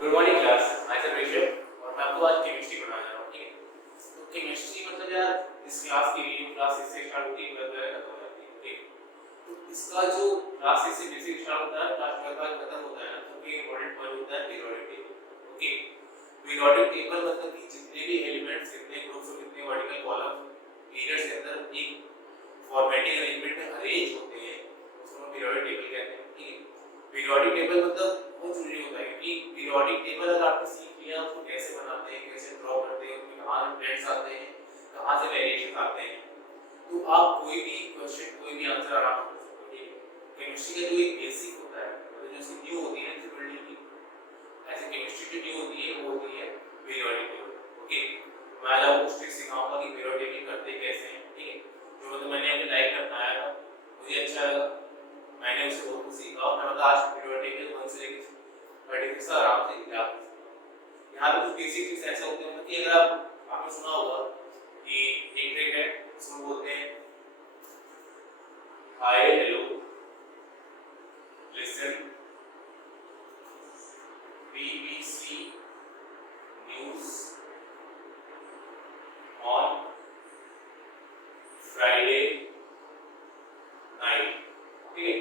Good morning class. मैं ऋषभ और मैं आपको आज केमिस्ट्री पढ़ाने जा रहा हूँ। ठीक है, तो केमिस्ट्री मतलब यार इस क्लास की वीडियो क्लास इससे स्टार्ट होती है, खत्म हो जाती है। ठीक है, तो इसका जो क्लास से बेसिक स्टार्ट होता है, क्लास 12 का खत्म होता है ना, तो ये इंपॉर्टेंट पॉइंट होता है periodic table. Okay, periodic table मतलब कि जितने भी एलिमेंट्स, जितने ग्रुप्स और जितने वर्टिकल कॉलम पीरियड के अंदर एक फॉर्मेटिंग अरेंजमेंट में अरेंज होते हैं, उसको हम पीरियोडिक टेबल कहते हैं। ठीक है, पीरियोडिक टेबल मतलब बहुत जरूरी होता है कि पीरियोडिक टेबल अगर आपने सीख लिया उसको कैसे बनाते हैं, कैसे ड्रॉ करते हैं, उसमें कहाँ ट्रेंड्स आते हैं, कहाँ से वेरिएशन आते हैं, तो आप कोई भी क्वेश्चन, कोई भी आंसर आराम से कर सकते हो। केमिस्ट्री का जो एक बेसिक होता है, मतलब जो इसकी न्यू होती है ना बिल्डिंग की, ऐसे केमिस्ट्री की न्यू होती है वो होती है पीरियोडिक टेबल। ओके, मैं आज आपको ट्रिक सिखाऊंगा कि पीरियोडिक टेबल करते कैसे हैं। ठीक है, जो मतलब मैंने अपनी लाइफ में अपनाया था, मुझे अच्छा लगा, मैंने उससे बहुत कुछ सीखा और मैं मतलब आज पीरियोडिक टेबल 1 से लेकर 36 से आराम से लिखा। यहाँ पे कुछ बेसिक चीज ऐसे होते हैं कि अगर आपने सुना होगा कि एक ट्रिक है, इसको बोलते हैं hi hello listen BBC news on Friday night. ठीक है,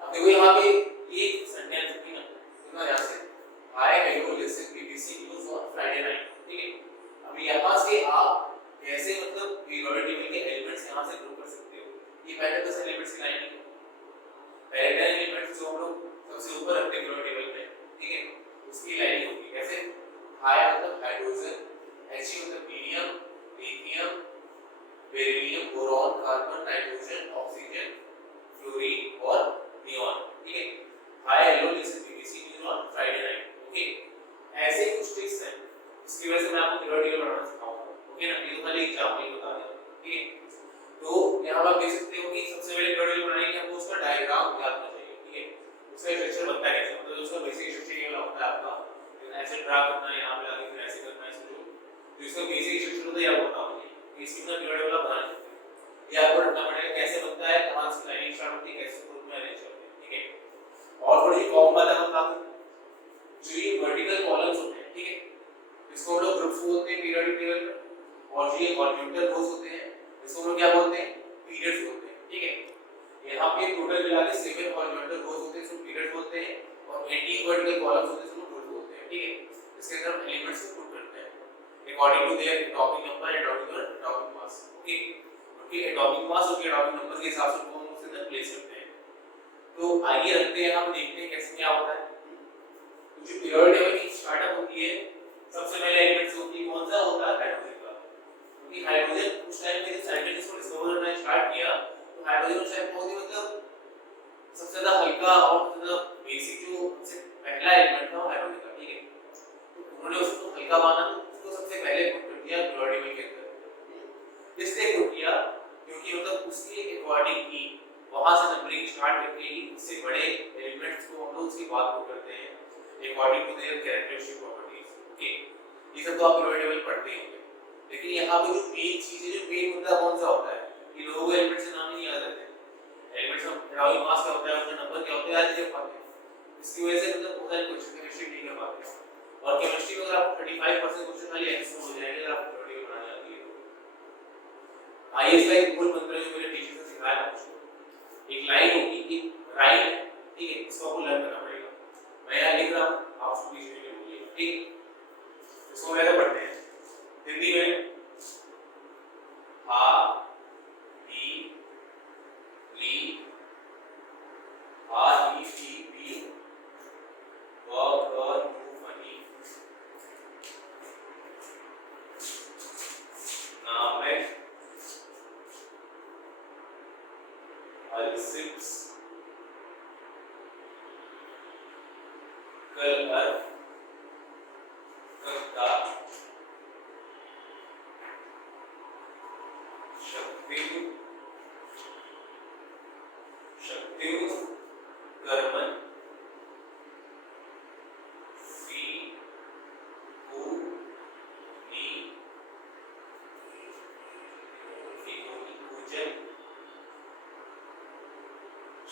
अब देखो यहाँ पे ये सेंटेंस है ना, सुना यहाँ से hi hello listen BBC news on Friday night. ठीक है, अब यहाँ से आप कैसे मतलब पीरियोडिक टेबल के एलिमेंट्स यहाँ से ग्रुप कर सकते हो। ये पहले 10 एलिमेंट्स की लाइन है, पहले 10 एलिमेंट्स जो हम लोग सबसे ऊपर रखते हैं पीरियोडिक टेबल में। ठीक है, उसकी लाइन होगी कैसे, हाय मतलब हाइड्रोजन, He मतलब helium, lithium, beryllium, boron, carbon, nitrogen, oxygen, fluorine और नियॉन। ठीक है, hi hello listen BBC news on Friday night. Okay, ऐसे कुछ ट्रिक्स हैं इसकी वजह से मैं आपको पीरियोडिक टेबल बनाना सिखाऊंगा। ओके ना, ये तो खाली एग्जांपल बता दिया। ठीक है, तो यहाँ पर आप देख सकते हो कि सबसे पहले पीरियोडिक टेबल बनाने के लिए हमको उसका डायग्राम याद होना चाहिए। ठीक है, उसका स्ट्रक्चर बनता है कैसे, मतलब उसका बेसिक स्ट्रक्चर ये होता है आपका, ऐसे ड्रा करना है, यहाँ पे आके फिर ऐसे करना है, इसको जो इसका बेसिक स्ट्रक्चर होता है आपको पता होना चाहिए। इसकी ना पीरियोडिक टेबल बना सकते हैं, ये आपको रखना पड़ेगा कैसे बनता है, कहाँ से लाइनिंग स्टार्ट होती है, कैसे ग्रुप में अरेंज करते हैं। ठीक है, और थोड़ी कॉमन बात है बता दूं, जो ये वर्टिकल कॉलम्स होते हैं, ठीक है, इसको हम लोग ग्रुप्स बोलते हैं पीरियोडिक टेबल में, और जो ये हॉरिजॉन्टल रोज होते हैं इसको हम लोग क्या बोलते हैं, पीरियड्स बोलते हैं। ठीक है, यहाँ पे टोटल मिला के 7 हॉरिजॉन्टल रोज होते हैं, इसको पीरियड बोलते हैं, और 18 वर्टिकल कॉलम्स होते हैं, इसको ग्रुप बोलते हैं। ठीक है, इसके अंदर हम एलिमेंट्स को ग्रुप करते हैं according to their atomic number, atomic mass. Okay, उनके एटॉमिक मास और एटॉमिक नंबर के हिसाब से उनको हम उसके अंदर प्लेस करते हैं। तो आइए रखते हैं, हम देखते हैं कैसे क्या होता है। जो पीरियोडिक टेबल की स्टार्टअप होती है, सबसे पहले एलिमेंट्स होती है, कौन सा होता है, हाइड्रोजन का। क्योंकि हाइड्रोजन उस टाइम पे जब साइंटिस्ट को डिस्कवर करना स्टार्ट किया, तो हाइड्रोजन उस टाइम बहुत ही मतलब सबसे ज्यादा हल्का और मतलब बेसिक जो सबसे पहला एलिमेंट था वो हाइड्रोजन था। ठीक है, तो उन्होंने उसको हल्का माना, तो उसको सबसे पहले पुट कर दिया पीरियोडिक टेबल के अंदर। इसलिए पुट किया क्योंकि मतलब उसके अकॉर्डिंग ही वहां से नंबरिंग स्टार्ट करके ही उससे बड़े एलिमेंट्स को हम लोग उसकी बात को करते हैं according to their characteristic properties. Okay, ये सब तो आप पीरियोडिक टेबल पढ़ते ही होंगे, लेकिन यहाँ पे जो मेन चीज है, जो मेन मुद्दा कौन सा होता है, कि लोगों को एलिमेंट से नाम ही नहीं याद रहते। एलिमेंट्स का एटॉमिक मास क्या होता है, उनका नंबर क्या होता है, आज नहीं पाते। इसकी वजह से मतलब बहुत सारे क्वेश्चन केमिस्ट्री नहीं कर पाते, और केमिस्ट्री में अगर आपको 35% क्वेश्चन खाली ऐसे हो जाएंगे अगर आपको पीरियोडिक टेबल बनानी आती है तो। आईएएस का एक मूल मंत्र जो मेरे टीचर ने सिखाया था मुझको, एक लाइन होगी, एक राइट है। ठीक है, इसको आपको लर्न करना पड़ेगा। मैं यहाँ लिख रहा हूँ, आप उसको बीच में बोलिए। ठीक, इसको कैसे पढ़ते हैं हिंदी में, हा ही ली हा ही शी बी व ग नु फनी नाम है अलसिप्स कल अर्थ कक्का शक्ति शक्ति कर्मन सी कु नी पूजन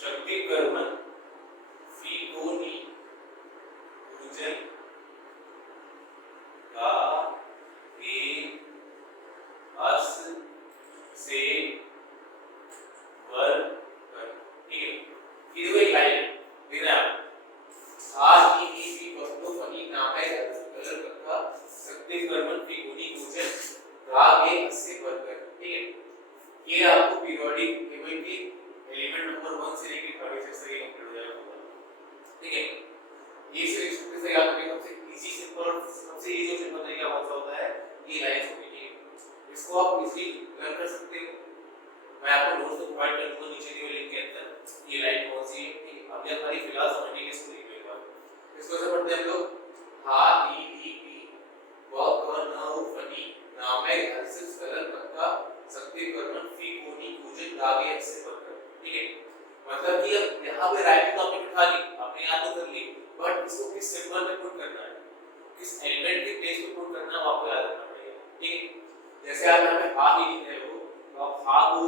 शक्ति कर्मन सी को नी पूजन 31 से लेकर 36 तक कंप्लीट हो जाएगा पूरा। ठीक है, ये सीरीज से याद रखिए सबसे इजी सिंपल और सबसे इजी और सिंपल तरीका कौन सा होता है, ये लाइंस होती है। इसको आप इजीली लर्न कर सकते हो। मैं आपको नोट्स तो प्रोवाइड कर दूंगा नीचे दिए लिंक के अंदर, ये लाइन कौन सी है। ठीक है, अभी हमारी फिलहाल समझने की इसको देख लेते हैं। इसको से पढ़ते हैं हम लोग, हा ली ली पी व क न उ फनी नामे अलसिस कलर पक्का सक्ति कर्मन फी कोनी कुजन दागे ऐसे पढ़कर। ठीक है, मतलब कि अब यहां पे राइटिंग तो आपने बिठा ली, आपने याद तो कर ली, बट इसको किस सिंबल में पुट करना है, किस एलिमेंट के प्लेस पे पुट करना है, वो आपको याद रखना पड़ेगा। ठीक है, जैसे आप यहां पे हा ही लिख रहे हो तो आप हा को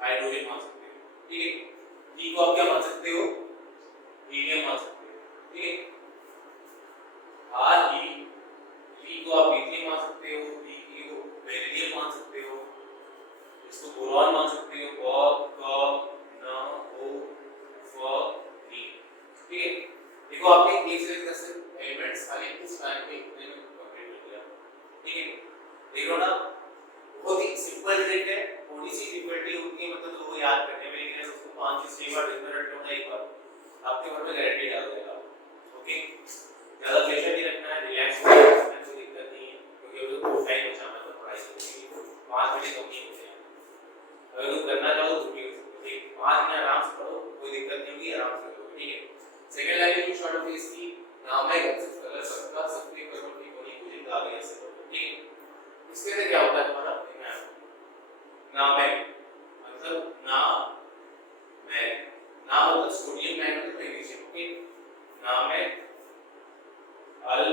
हाइड्रोजन मान सकते हो। ठीक है, डी को आप क्या मान सकते हो, हीलियम मान सकते हो। ठीक है, हा ली को आप लिथियम मान सकते हो, डी को बेरिलियम मान सकते हो, इसको बोरॉन मान सकते हो, ब क न ओ फ नी। ठीक है, देखो आपने एक से 10 एलिमेंट्स खाली इस लाइन पे इतने में कंप्लीट हो गया। ठीक है, देख लो ना, बहुत ही सिंपल ट्रिक है, थोड़ी सी डिफिकल्टी होती है मतलब वो याद करने में, लेकिन उसको 5 से 6 बार दिन में रट लो ना, एक बार आपके घर में गारंटी डाल देगा। ओके, ज्यादा प्रेशर नहीं रखना है, रिलैक्स होना है, इसमें कोई दिक्कत नहीं है, क्योंकि अभी तो टाइम बचा है तो पढ़ाई करनी है, 5 मिनट कम नहीं होते हैं। अगर तुम करना चाहो तो भी कर सकते हो, 5 मिनट आराम से पढ़ो, कोई दिक्कत नहीं होगी, आराम से करो। ठीक है, सेकंड लाइन की शॉर्ट ऑफ इसकी नाम है एक्सेस कलर सबका सबके कर्म की कोनी कुछ दागे ऐसे करो। ठीक है, इसके से क्या होता है तुम्हारा, नाम है मतलब ना मतलब सोडियम मतलब मैग्नीशियम। ओके, नाम है अल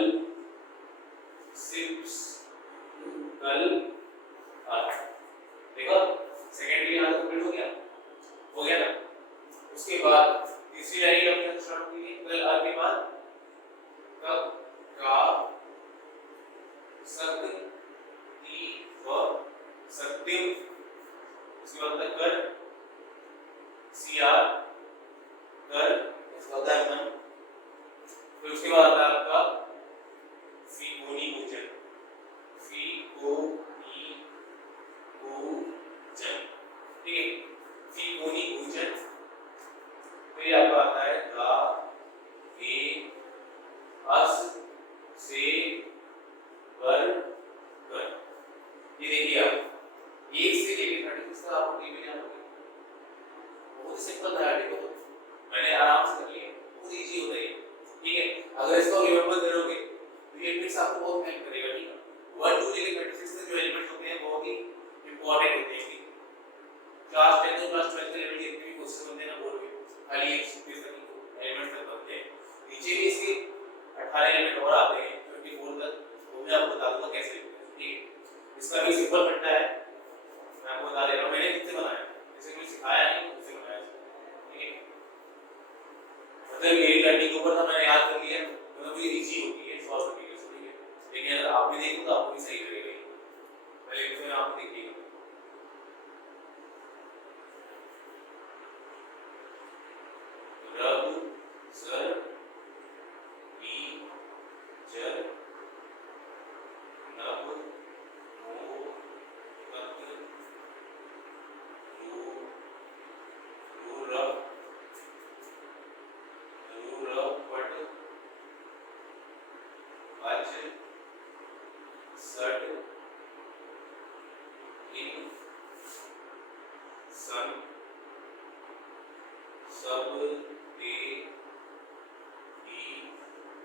सिप्स कल अल। देखो सेकंड भी यहाँ कंप्लीट हो गया ना। उसके बाद तीसरी लाइन का अपने स्टार्ट की कल अल के बाद कब का सक ती व सत्यम, उसके बाद तक कर सीआर कर, इसका होता है मन। फिर उसके बाद आता है आपका फीकोनी भोजन, फीकोनी भोजन। ठीक है, फीकोनी भोजन। फिर आपका आता है गा गे अस से वर कर। ये देखिए आप एक से लेकर 36 तक आपको टीवी में आना बहुत सिंपल था। देखो मैंने आराम से कर लिया, बहुत इजी होता है। ठीक है, अगर इसको रिमेंबर करोगे तो ये ट्रिक्स आपको बहुत हेल्प करेगा। ठीक है, 1 2 लेकर 36 तक जो एलिमेंट्स होते हैं बहुत ही इंपॉर्टेंट होते हैं। क्लास 10 और क्लास 12 के लेवल के भी क्वेश्चन बनते हैं ना बोर्ड पे, खाली एक चीज तक एलिमेंट्स तक बनते हैं। नीचे भी इसके 18 एलिमेंट और आते हैं 24 तक, वो मैं आपको बता दूंगा कैसे लिखते हैं। ठीक है, इसका भी सिंपल फंडा है, मैं आपको बता दे रहा हूं, मैंने किससे बनाया, जैसे कोई सिखाया नहीं उससे बनाया। ठीक है, मतलब मेरी लर्निंग के ऊपर था, मैंने याद कर लिया, मतलब ये इजी होती है सॉल्व करने के लिए। ठीक है, लेकिन अगर आप भी देखो तो आपको भी सही लगेगा। पहले इसमें आप देखिएगा, रब सर ली जर नब नो तक रब पट अज सट इन सन सब दे दी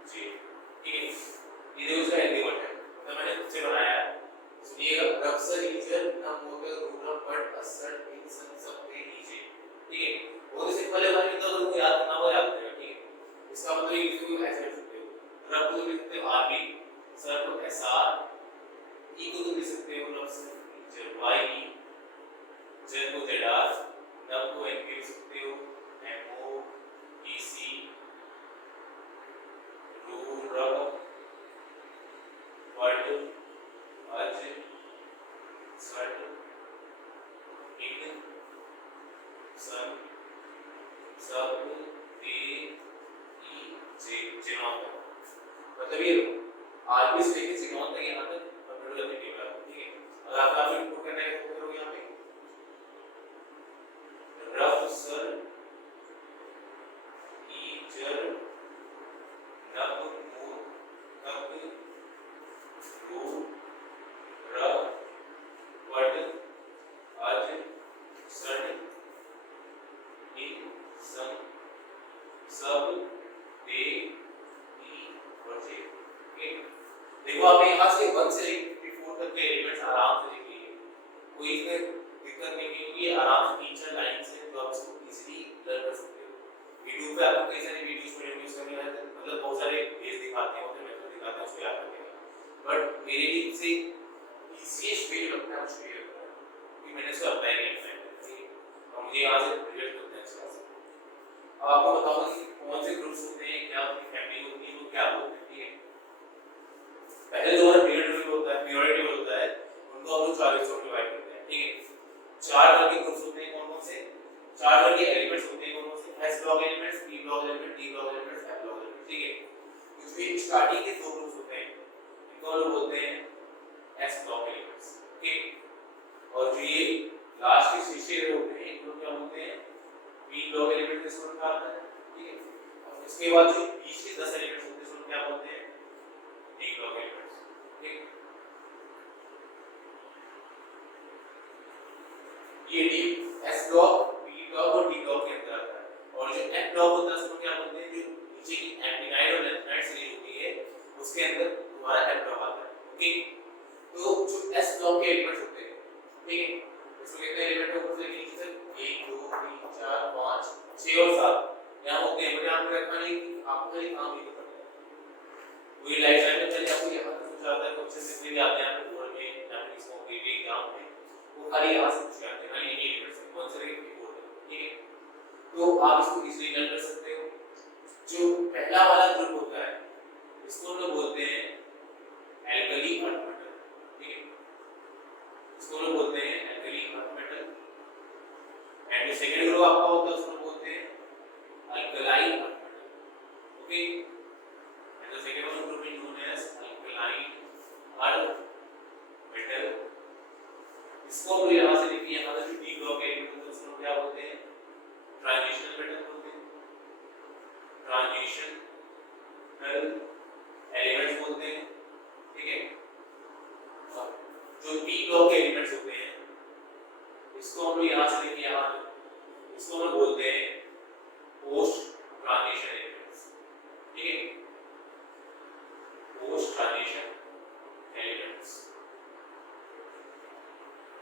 जे। ठीक है, ये उसका हिंदी वर्ड है, मतलब मैंने खुद से बनाया है। सुनिएगा, रब सर लीजर न मोटर रूलर पट असट इन सन सब दे दी जे। ठीक है, बहुत ही सिंपल है भाई, तो अगर याद करना हो याद करेगा। ठीक है, इसका मतलब ये किसी को ऐसे लिख सकते हो, रब को लिख सकते हो आर बी, सर को एस आर, ई को तुम लिख सकते हो रब सर लीजर वाई ई, जेड को जेड आर, नब को एन के लिख सकते हो एम ओ ई सी, रू रब पट अज सट इन सन सब दे ई जे। जिनोन मतलब ये आरबी से लेके जिनोन तक यहाँ तक कंप्लीट करने के बाद। ठीक है, अगर आपका इनपुट करना है तो करो यहाँ पे रब सर सब दे ई और जे। ओके, देखो आपने यहाँ से 1 से लेकर 54 तक के एलिमेंट्स आराम से लिख लिए, कोई इसमें दिक्कत नहीं है, क्योंकि आराम से 3-4 लाइन से तो आप इसको इजीली लर्न कर सकते हो। यूट्यूब पे आपको कई सारी वीडियोस में यूज करने हैं, मतलब बहुत सारे वेज दिखाते हैं, उसे मेथड दिखाते हैं, उसको याद रखने का, बट मेरे लिए इससे इजीएस्ट वे जो लगता है उसको ये लगता है कि मैंने इसको अप्लाई किया है, ठीक है, और मुझे यहाँ से रिजल्ट मिलता है इसका। अब आपको बताऊंगा कि कौन से ग्रुप्स होते हैं, क्या उनकी फैमिली होती है, वो क्या होते हैं, ठीक है। पहले जो हमारा पीरियड टेबल होता है, पीरियड टेबल होता है, उनको हम लोग 4 हिस्सों में डिवाइड करते हैं, ठीक है। 4 तरह के ग्रुप्स होते हैं, कौन-कौन से? 4 तरह के एलिमेंट्स होते हैं, कौन-कौन से? S block elements, P block element, D block elements, F block element, ठीक है। इसमें स्टार्टिंग के 2 ग्रुप्स होते हैं, इनको हम लोग बोलते हैं एस ब्लॉक एलिमेंट्स, ओके। और जो ये लास्ट के शेष होते हैं, इनको क्या बोलते हैं? पी ब्लॉक एलिमेंट, इसको क्या होता है, ठीक है। और इसके बाद जो बीच के 10 एलिमेंट्स होते हैं, इसको क्या बोलते हैं? डी ब्लॉक एलिमेंट्स, ठीक। ये D S block, P block और डी ब्लॉक के अंदर आता है। और जो एफ ब्लॉक होता है उसको क्या बोलते हैं? जो नीचे की एम्पिनाइड और लेफ्टिनाइड सीरीज होती है उसके अंदर तुम्हारा एफ ब्लॉक आता है, ओके। तो जो एस ब्लॉक के एलिमेंट्स होते हैं, ठीक है, इसमें कितने एलिमेंट होते हैं? नीचे से 1 2 3 4 5 6 और 7 यहां होते हैं। मुझे आपको रखना नहीं, आपको खाली काम ही करना है। पूरी लाइफ टाइम में पहले आपको यहां तक पूछा जाता है, कुछ से भी आते हैं आपको बोर्ड में या फिर इसको के एग्जाम में, वो खाली यहां से पूछ जाते हैं, खाली ये एलिमेंट्स कौन से के बोर्ड है, ठीक है। तो आप इसको इजीली लर्न कर सकते हो। जो पहला वाला ग्रुप होता है इसको हम लोग बोलते हैं एल्कली अर्थ मेटल, ठीक है, इसको हम लोग बोलते हैं एल्कली अर्थ मेटल। एंड जो सेकंड ग्रुप आपका होता है उसको बोलते हैं alkaline earth metal, okay. And the second one group is known as alkaline earth metal. इसको हम यहां से देखिए, यहां से डी ब्लॉक एलिमेंट है उसको क्या बोलते हैं? ट्रांजिशनल मेटल बोलते हैं, ट्रांजिशनल एलिमेंट्स बोलते हैं, ठीक है। जो पी ब्लॉक के एलिमेंट्स होते हैं इसको हम लोग यहां से देखिए, यहां इसको हम बोलते हैं पोस्ट ट्रांजिशन एलिमेंट्स, ठीक है, पोस्ट ट्रांजिशन एलिमेंट्स।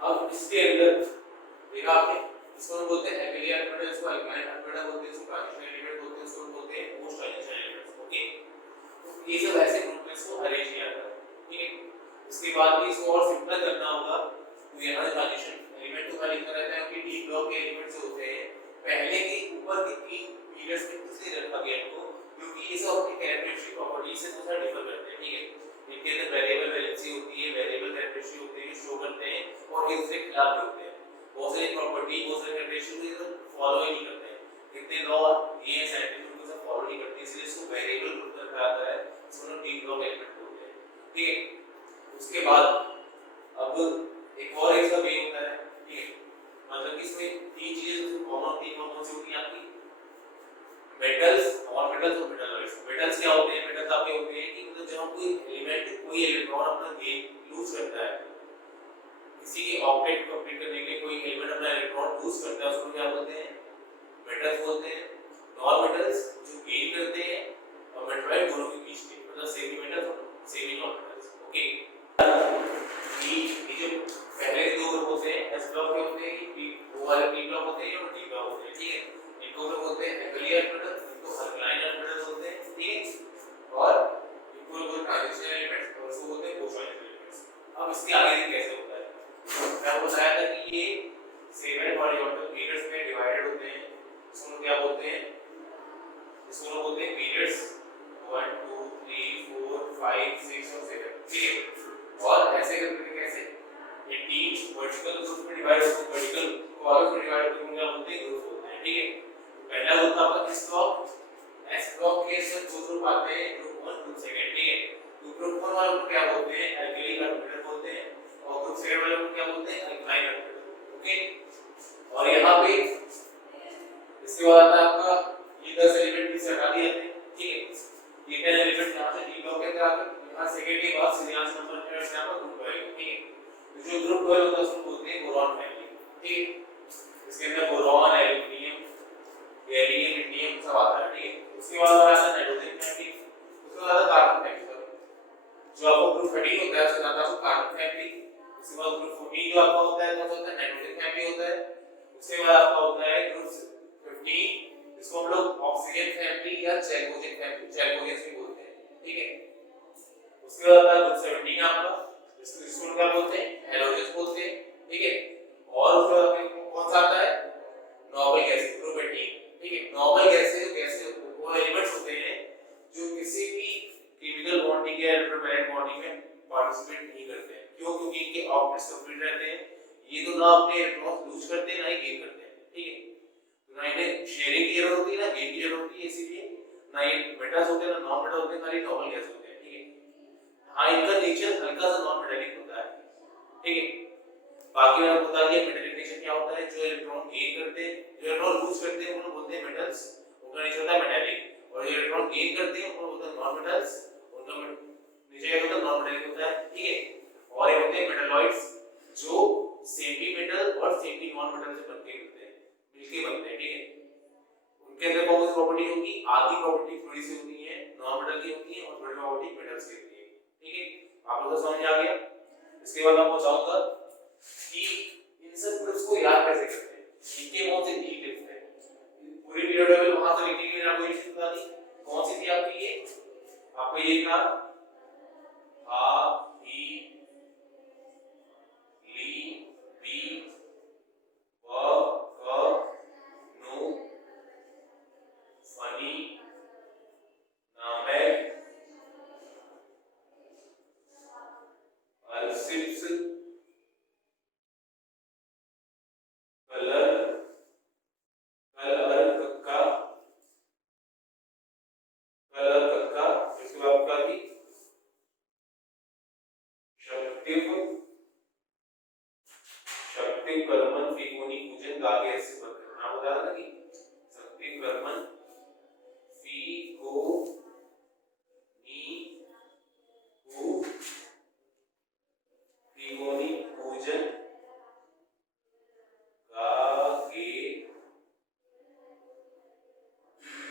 अब इसके अंदर देखा आपने, इसको हम बोलते हैं एल्कली अर्थ मेटल, इसको अल्कालाइन अर्थ मेटल बोलते हैं, इसको ट्रांजिशन एलिमेंट बोलते हैं, इसको बोलते हैं पोस्ट ट्रांजिशन एलिमेंट्स, ओके। तो ये सब ऐसे ग्रुप में इसको अरेंज किया जाता है, ठीक है। इसके बाद भी इसको और सिंपल करना होगा तो यहाँ से ट्रांजिशन एलिमेंट तो खाली लिखा रहता है कि डी ब्लॉक के एलिमेंट्स होते हैं पहले के ऊपर के 3 पीरियड्स में इसलिए रखा गया इनको क्योंकि ये सब अपनी कैरेक्टरिस्टिक प्रॉपर्टी से थोड़ा डिफर करते हैं, ठीक है। इनके अंदर वेरिएबल वैलेंसी होती है, वेरिएबल कैरेक्टरिस्टिक होते हैं, शो करते हैं और एक दूसरे के खिलाफ भी होते हैं। बहुत सारी प्रॉपर्टी, बहुत सारे कैरेक्टरिस्टिक फॉलो ही नहीं करते हैं, कितने लॉ ये साइंटिफिक उनको सब फॉलो नहीं करते, इसलिए इसको वेरिएबल ग्रुप में रखा जाता है, इसको डी ब्लॉक एलिमेंट बोलते हैं, ठीक है। उसके बाद अब एक और इसका वे होता है, ठीक है, मतलब कि इसमें 3 चीजें कॉमन होती हैं, कौन सी होती हैं आपकी? मेटल्स, नॉन मेटल्स और मेटलॉइड्स। मेटल्स क्या होते हैं? मेटल्स आपके होते हैं कि मतलब जब हम कोई एलिमेंट, कोई इलेक्ट्रॉन अपना गेन लूज करता है, किसी के ऑब्जेक्ट को कंप्लीट करने के लिए कोई एलिमेंट अपना इलेक्ट्रॉन लूज करता है, उसको क्या बोलते हैं? मेटल्स बोलते हैं। नॉन मेटल्स जो गेन करते हैं और मेटलॉइड दोनों के बीच में, मतलब सेमी मेटल्स और सेमी नॉन मेटल्स, ओके। ये जो पहले के 2 ग्रुप होते हैं एस ब्लॉक के होते हैं, कि वो वाले पी ब्लॉक होते हैं और डी ब्लॉक होते हैं, ठीक है। इनको हम बोलते हैं एल्कली अर्थ मेटल, इनको अल्कलाइन अर्थ मेटल बोलते हैं, ठीक है। और इनको हम बोलते हैं ट्रांजिशन एलिमेंट्स और इसको बोलते हैं पोस्ट ट्रांजिशन एलिमेंट्स। अब इसके आगे कैसे होता है? मैं आपको बताया था कि ये 7 हॉरिजॉन्टल पीरियड्स में डिवाइडेड होते हैं, इसको क्या बोलते हैं? इसको बोलते हैं पीरियड्स 1 2 3 4 5 6 और 7, ठीक है। और ऐसे करके कैसे ये 3 वर्टिकल ग्रुप में डिवाइड होते हैं, वर्टिकल कॉलम में डिवाइड होते हैं, क्या बोलते हैं? ग्रुप होते हैं, ठीक है। पहला ग्रुप आपका एस ब्लॉक के सब 2 ग्रुप आते हैं, ग्रुप 1 ग्रुप 2, ठीक है। तो ग्रुप 1 वाले को क्या बोलते हैं? एल्कली अर्थ मेटल बोलते हैं और ग्रुप 2 वाले को क्या बोलते हैं? Alkaline earth metal, okay. और यहाँ पे इसके बाद आता है आपका ये 10 एलिमेंट भी हटा दिए जाते हैं, ठीक है। ये 10 एलिमेंट यहां से डी ब्लॉक के अंदर आते हैं, यहां सेकंड के बाद सीधे यहां से नंबर पेयर से आपका ग्रुप 12, ठीक है। जो ग्रुप 12 होता है उसको बोलते हैं बोरॉन फैमिली, ठीक है। इसके अंदर बोरॉन, एल्यूमिनियम, गैलीनियम इंडियम सब आता है, ठीक है। उसके बाद आता है नाइट्रोजन फैमिली, उसके बाद आता है कार्बन फैमिली। जो आपको ग्रुप 13 होता है उसका नाम आपको कार्बन फैमिली। उसके बाद ग्रुप 14 जो आपका होता है कौन सा होता है, नाइट्रोजन फैमिली होता है। उसके बाद आपका होता है ग्रुप 15, इसको हम लोग ऑक्सीजन फैमिली या चैल्कोजेन फैमिली, चैल्कोजेंस भी बोलते हैं, ठीक है। उसके बाद आता है ग्रुप 17 आपका, इसको क्या बोलते हैं, हैलोजेंस बोलते हैं, ठीक है। और उसके बाद कौन सा आता है, नोबल गैस, ग्रुप 18, ठीक है। नोबल गैसेस वो एलिमेंट्स होते हैं जो किसी भी केमिकल बॉन्डिंग या इलेक्ट्रोमैग्नेटिक बॉन्डिंग में पार्टिसिपेट नहीं करते हैं। क्यों? क्योंकि इनके ऑर्बिटल्स कंप्लीट रहते हैं, ये तो ना अपने इलेक्ट्रॉन्स लूज करते हैं ना ही गेन करते हैं, ठीक है। तो ना इन्हें शेयरिंग की जरूरत होती है ना गेन की जरूरत होती है, इसीलिए ना ये मेटल्स होते हैं ना नॉन मेटल होते हैं, खाली नोबल गैस होते हैं, ठीक है। हाँ, इनका नेचर हल्का सा नॉन मेटालिक होता है, ठीक है। बाकी मैंने बता दिया मेटालिक नेचर क्या होता है, जो इलेक्ट्रॉन गेन करते हैं, जो इलेक्ट्रॉन लूज करते हैं उनको बोलते हैं मेटल्स, उनका नेचर होता है मेटालिक। और जो इलेक्ट्रॉन गेन करते हैं उनको बोलते हैं नॉन मेटल्स, उनका नेचर क्या होता है, नॉन मेटालिक होता है, ठीक है। और ये होते हैं मेटलॉइड्स जो सेमी मेटल और सेमी नॉन मेटल से बनके मिलते हैं, मिलके बनते हैं, ठीक है। उनके अंदर कौन सी प्रॉपर्टी होगी, आधी प्रॉपर्टी थोड़ी सी होती है नॉन मेटल की होती है और थोड़ी प्रॉपर्टी मेटल्स की होती है, ठीक है। आप लोगों को समझ आ गया। इसके बाद मैं बताऊंगा कि इन सब ग्रुप्स को याद कैसे करते हैं, इनके कौन से टिप्स हैं। पूरी पीरियड टेबल वहां से लिखने की आपको ये चीज बता दी, कौन सी थी आपकी ये, आपको ये था आ ई ली बी व क नु फनी नामेक अल्सिप्स कलर कलर कक्का कलर कक्का। इसके बाद आपका की शक्तिव शक्ति कर्मन फीगोनी पूजन गागे ऐसे बता, नाम बता रहा था कि शक्ति कर्मन फीगो नी पू फीगोनी पूजन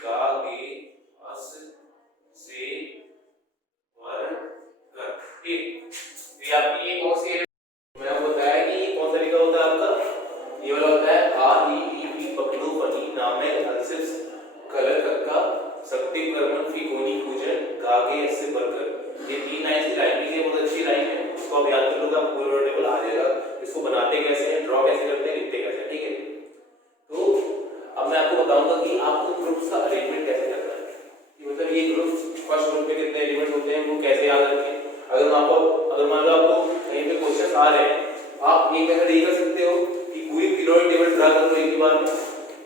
गागे अस से वर कर, ठीक। ये आपकी ये कौन सी, मैंने आपको बताया कि ये कौन सा लिखा होता है आपका, ये वाला होता है आ ई ली बी पकड़ो फनी नामे अल्सिप्स कलर कक्का शक्ति कर्मन फीगोनी पूजन गागे ऐसे बरकर। ये तीन लाइन की लाइन है, बहुत अच्छी लाइन है, इसको आप याद कर लो, आप पूरा टेबल आ जाएगा। इसको बनाते कैसे हैं, ड्रॉ कैसे करते हैं, लिखते कैसे हैं, ठीक है। तो अब मैं आपको बताऊंगा कि आपको ग्रुप्स का अरेंजमेंट कैसे करना है, कि मतलब ये ग्रुप्स फर्स्ट ग्रुप में कितने एलिमेंट्स होते हैं वो कैसे याद रखें। अगर मान लो आपको कहीं पे क्वेश्चन आ रहे हैं, आप एक मेथड ये कर सकते हो कि पूरी पीरियोडिक टेबल ड्रा कर लो एक ही बार में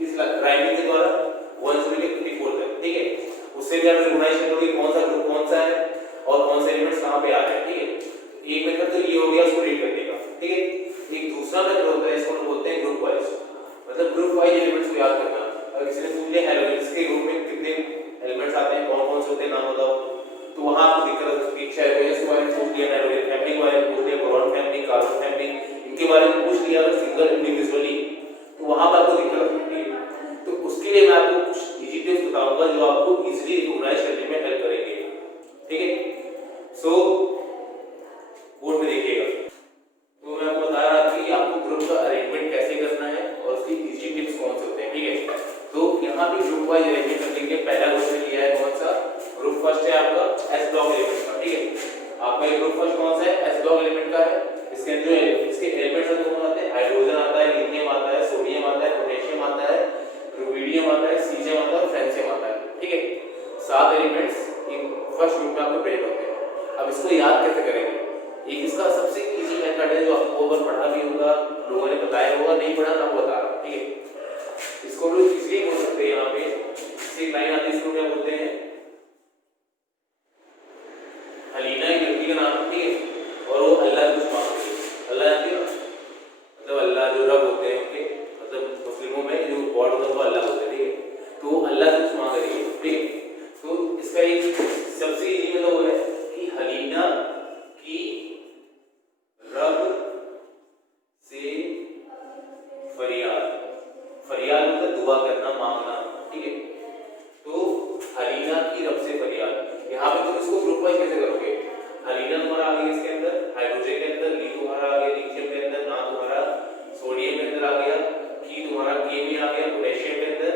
इस राइमिंग के द्वारा 1 से लेकर 54 तक, ठीक है। उससे भी आप रिकॉग्नाइज कर लो कि कौन सा ग्रुप कौन सा है और कौन से एलिमेंट्स कहां पे आ रहे हैं, ठीक है। एक मेथड तो ये हो गया उसको रीड करने का, ठीक है। एक दूसरा मेथड होता है, इसको हम बोलते हैं ग्रुप वाइज, मतलब ग्रुप वाइज एलिमेंट्स को याद करना। अगर किसी ने पूछ लिया हेलोजेंस के ग्रुप में कितने एलिमेंट्स आते हैं, कौन कौन से होते हैं, नाम बताओ, तो वहां आपको दिक्कत हो सकती है। हेलोजेंस के बारे में पूछ लिया, नाइट्रोजन फैमिली के बारे में पूछ लिया, बोरॉन फैमिली, कार्बन फैमिली, इनके बारे में पूछ लिया अगर सिंगल इंडिविजुअली, तो वहां पर आपको दिक्कत हो सकती है। तो उसके लिए मैं आपको कुछ इजी टिप्स बताऊंगा जो आपको इजीली रिकॉग्नाइज करने में हेल्प करेंगे, ठीक है। सो बोर्ड में देखिएगा, तो मैं आपको बता रहा था कि आपको ग्रुप का अरेंजमेंट कैसे करना है और उसकी इजी टिप्स कौन से होते हैं, ठीक है। तो यहाँ पे ग्रुप वाइज अरेंजमेंट करने के लिए पहला क्वेश्चन लिया है, कौन सा ग्रुप फर्स्ट है आपका एस ब्लॉक एलिमेंट का, ठीक है। आपका ये ग्रुप फर्स्ट कौन सा है, एस ब्लॉक एलिमेंट का है। इसके अंदर जो इसके एलिमेंट्स हैं कौन आते हैं, हाइड्रोजन आता है, लिथियम आता है, सोडियम आता है, पोटेशियम आता है, रुबिडियम आता है, सीजियम आता है और फ्रांसियम आता है, ठीक है। 7 एलिमेंट्स फर्स्ट ग्रुप में आपको प्रेजेंट होते हैं। अब इसको याद कैसे करेंगे, एक इसका सबसे इजी मेथड है जो आपको ओवर पढ़ा भी होगा, लोगों ने बताया होगा, नहीं पढ़ा ना बता रहा, ठीक है। इसको लोग इजीली बोल सकते हैं, यहाँ पे एक लाइन आती है, इसको क्या बोलते हैं, हलीना एक लड़की का नाम, ठीक है। और वो अल्लाह से कुछ मांगती है, अल्लाह जानती है, मतलब अल्लाह जो रब होते हैं उनके, मतलब मुस्लिमों में जो गॉड होता है वो अल्लाह होते हैं, ठीक है। तो अल्लाह से कुछ मांग रही है, ठीक है। तो इसका एक सबसे इजी मतलब वो है कि हलीना की रब से फरियाद, फरियाद मतलब दुआ करना, मांगना, ग्रुप वाइज कैसे करोगे? हलीना तुम्हारा आ गया इसके अंदर, हाइड्रोजन के अंदर, ली तुम्हारा आ गया लिथियम के अंदर, ना तुम्हारा सोडियम के अंदर आ गया, की तुम्हारा के में आ गया पोटेशियम के अंदर,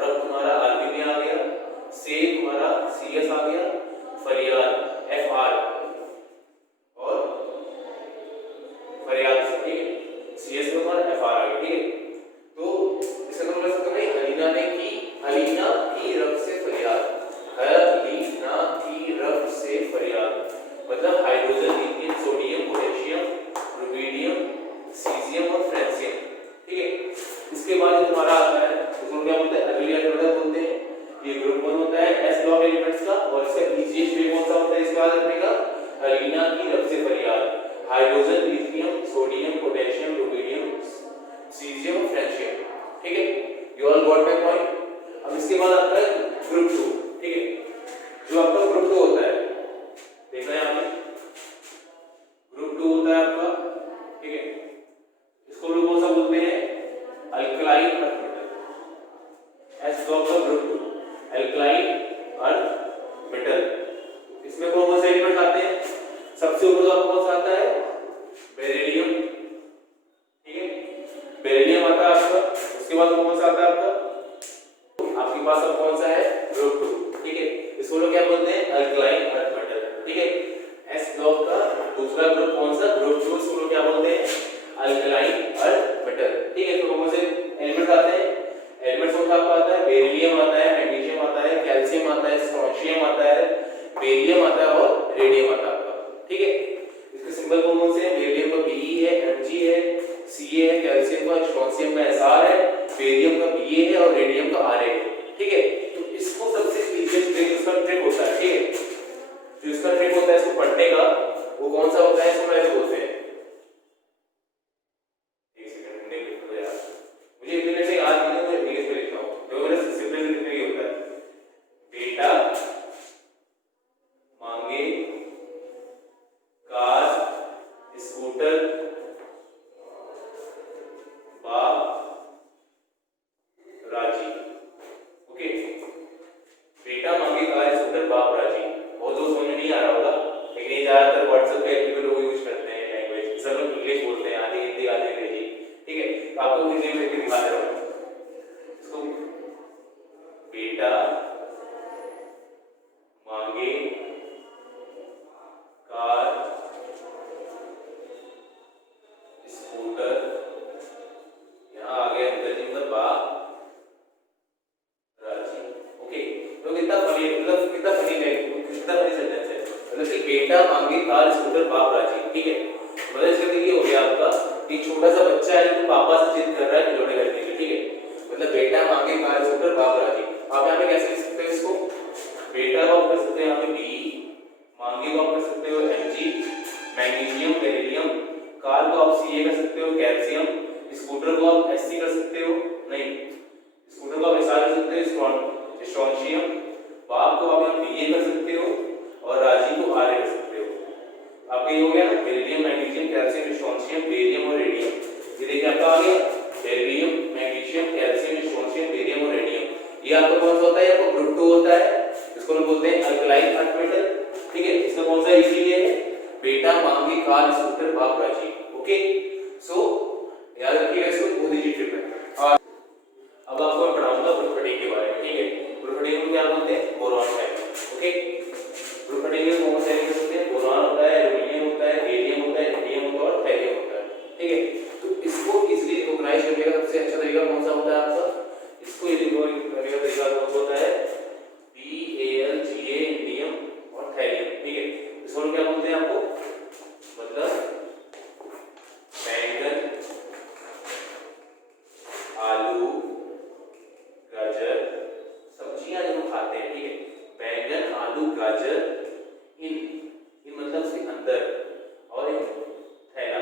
रफ तुम्हारा आरबी में आ गया, से तुम्हारा सीएस आ गया, फरियाद एफआर और फरियाद से, ठीक है, सीएस में तुम्हारा एफआर आ गया, ठीक है। तो इसका मतलब ऐसा करना है, हलीना ने की, हलीना की रफ से फरियाद, हलीना की रफ से फरियाद, मतलब hydrogen lithium sodium potassium rubidium caesium और फ्रेंसियम, ठीक है। इसके बाद तुम्हारा आता है, इसको क्या बोलते हैं? एल्डिहाइड ऑर्डर बोलते हैं। ये ग्रुप 1 होता है एस ब्लॉक एलिमेंट्स का, और इसका इजीएस्ट वे कौन सा होता है इसका याद रखने का? हलीना की रफ से फरियाद, hydrogen lithium sodium potassium rubidium caesium और फ्रेंसियम, ठीक है। You all got my point. अब इसके बाद आता है ग्रुप 2, ठीक है। जो आपका ग्रुप 2 होता है, देखना है आपने, ग्रुप 2 होता है आपका, ठीक है। इसको हम लोग कौन सा बोलते हैं? Alkaline earth metal. S block का ग्रुप 2 अल्कलाइन अर्थ मेटल। इसमें कौन से एलिमेंट आते हैं? सबसे ऊपर तो आपको कौन सा आता है? बेरिलियम, ठीक है, बेरिलियम आता है आपका। उसके बाद कौन सा आता है आपका? आपके पास अब कौन सा है? ग्रुप 2, ठीक है। इसको लोग क्या बोलते हैं? अल्कलाइन अर्थ मेटल, ठीक है। एस ब्लॉक का दूसरा ग्रुप कौन सा? ग्रुप 2, इसको लोग क्या बोलते हैं? अल्कलाइन अर्थ मेटल, ठीक है। तो कौन से एलिमेंट्स आते हैं? एलिमेंट्स कौन सा आपका आता है? बेरिलियम आता है, मैग्नीशियम आता है, कैल्शियम आता है, स्ट्रोंशियम आता है, बेरियम आता है और रेडियम आता है आपका, ठीक है। इसके सिंबल कौन से हैं? बेरिलियम का Be है, Mg है, Ca है, कैल्शियम का, स्ट्रोंशियम का Sr है, बेरियम का Ba है और रेडियम का Ra है, ठीक है। तो इसको सबसे इजीएस्ट ट्रिक, इसका ट्रिक होता है, ठीक है। जो इसका ट्रिक होता है इसको पढ़ने का, वो कौन सा होता है? इसको कैसे बोलते हैं? एक सेकंड नहीं लिख दो यार, मुझे इंग्लिश में याद नहीं है, मैं इंग्लिश में लिखता हूं, देखो मेरा सिंपल लिखने ही होता है। बेटा मांगे कार स्कूटर बाप राजी, ओके। बेटा मांगे कार स्कूटर बाप राजी, बहुत दोस्त समझ नहीं आ रहा होगा, लेकिन ये ज्यादातर व्हाट्सएप पे एक्टिव लोग यूज करते हैं लैंग्वेज, सब लोग इंग्लिश बोलते हैं, आधी हिंदी आधी अंग्रेजी, ठीक है। तो आपको हिंदी में दिखा दे रहा हूं इसको। बेटा मांगे कार स्कूटर, यहाँ आ गया मतलब बाप राजी, ओके। तो कितना फनी, मतलब कितना फनी है, कितना फनी सेंटेंस है, मतलब कि बेटा मांगे कार स्कूटर बाप राजी, ठीक है। मतलब इसका देखिए हो गया आपका कि छोटा सा बच्चा है जो पापा से जिद कर रहा है खिलौने खरीदने की, ठीक है। मतलब बेटा मांगे कार स्कूटर बाप राजी। आप यहाँ पे कैसे लिख सकते हो इसको? बेटा को आप कर सकते हो यहाँ पे बी, मांगे को आप कर सकते हो Mg, मैग्नीशियम बेरिलियम, कार को आप Ca कर सकते हो कैल्शियम, स्कूटर को आप Sc कर सकते हो, नहीं स्कूटर को आप Sr कर सकते हो स्ट्रोंशियम, बाप को आप यहाँ Ba कर सकते हो और राजी को Ra कर सकते हो। आपका ये हो गया beryllium magnesium calcium strontium barium और रेडियम। ये देखिए आपका आ गया beryllium magnesium calcium strontium barium और रेडियम। ये आपका कौन सा होता है? आपको ग्रुप 2 होता है, इसको हम बोलते हैं अल्कलाइन अर्थ मेटल, ठीक है। इसका कौन सा इजीलिए है? बेटा मांगे कार स्कूटर बाप राजी, ओके। सो याद रखिएगा इसको, बहुत इजी ट्रिक है। और अब आपको मैं पढ़ाऊंगा ग्रुप के बारे में, ठीक है। ग्रुप को क्या बोलते हैं? Boron type, okay. ग्रुप में कौन से एलिमेंट होते हैं? बोरॉन होता है, रूबिडियम होता है, हेलियम होता है, इंडियम होता है और थैलियम होता है, ठीक है। तो इसको इजीली रिकॉग्नाइज करने का सबसे अच्छा तरीका कौन सा होता है आपका? इसको रिकॉग्नाइज करने का तरीका कौन सा होता है? BALGA इंडियम और थैलियम, ठीक है। इसको हम क्या बोलते हैं आपको? मतलब बैंगन आलू गाजर सब्जियां जो खाते हैं, ठीक है। बैंगन आलू गाजर इन मतलब उसके अंदर, और एक थैला,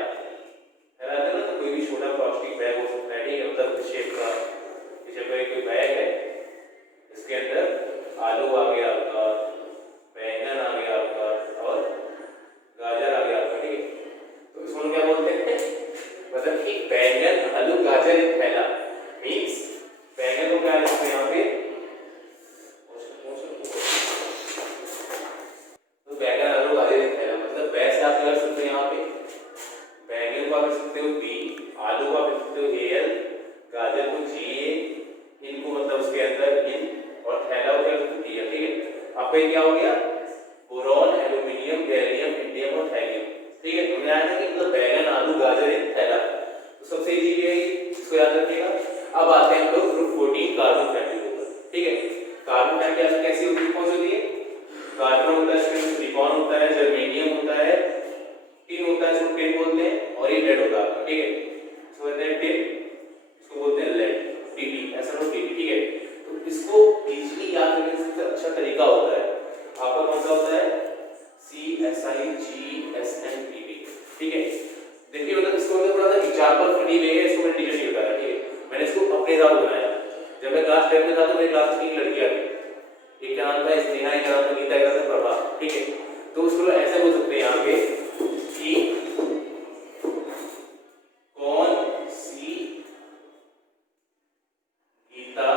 थैला है ना, तो कोई भी छोटा प्लास्टिक बैग हो सकता है, ठीक है। मतलब शेप का कोई बैग है, इसके अंदर आलू आ गया आपका, बैंगन आ गया आपका और गाजर आ गया आपका, ठीक है। तो इसको क्या बोलते हैं? मतलब कि बैंगन आलू गाजर एक थैला, मींस बैंगन को क्या लिखते हैं यहाँ पे? आपका ये क्या हो गया, बोरॉन, एल्यूमिनियम, गैलियम, इंडियम और थैलियम। ठीक है, तुमने आया था कि मतलब बैगन, आलू, गाजर, थैला, तो सबसे इजी है इसको याद रखिएगा। अब आते हैं हम लोग ग्रुप 14 कार्बन फैमिली के ऊपर। ठीक है, कार्बन फैमिली कैसी होती है, कौन सी होती है, कार्बन होता है, इसमें सिलिकॉन होता है, जर्मेनियम होता है, टिन होता है, इसको टिन बोलते हैं, और ये लेड होता है। ठीक है, इसको बोलते हैं टिन, इसको बोलते हैं लेड, टीटी, ऐसा नो टीटी। ठीक है, तो इसको इजीली याद करने का सबसे अच्छा तरीका होता है आपका कौन सा होता है, CSIGSNPP। ठीक है, देखिए मतलब इसको मतलब थोड़ा सा एग्जांपल फनी वे है, इसको मैंने टीचर नहीं बताया। ठीक है, मैंने इसको अपने हिसाब से बनाया। जब मैं क्लास 10 में था तो मेरी क्लास में 3 लड़कियां थी, एक का नाम था स्नेहा, एक का नाम था गीता, एक का नाम था प्रभा। ठीक है, तो उसको ऐसे बोल सकते हैं यहाँ पे कि कौन सी गीता,